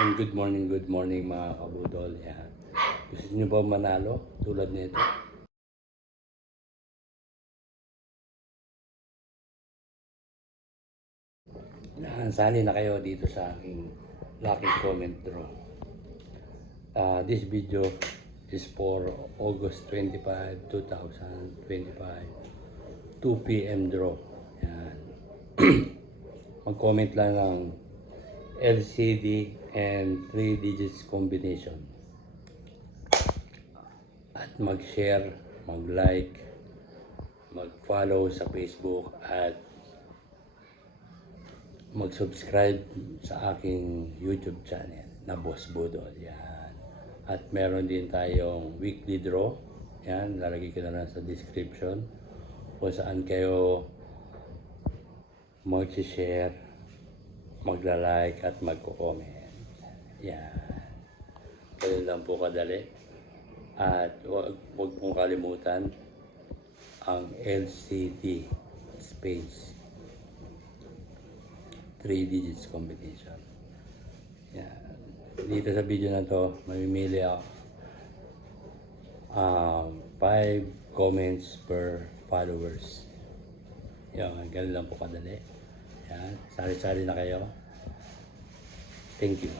And good morning mga kabudol. Yan. Gusto niyo ba manalo tulad nito? Sali na kayo dito sa aking lucky comment draw. This video is for August 25, 2025, 2 p.m. draw. Yan. Mag-comment lang ng LCD and 3 digits combination. At mag-share, mag-like, mag-follow sa Facebook at mag-subscribe sa aking YouTube channel na Boss Budol. Yan. At meron din tayong weekly draw. Yan, lalagay ko na lang sa description kung saan kayo mag-share, magla-like at magko-comment. Yan. Ganun lang po kadali. At wag pong kalimutan ang LCD space 3 digits combination. Yan. Dito sa video na to, mamimili ako 5 comments per followers. Yan, ganun lang po kadali. Yan, sari-sari na kayo. Thank you.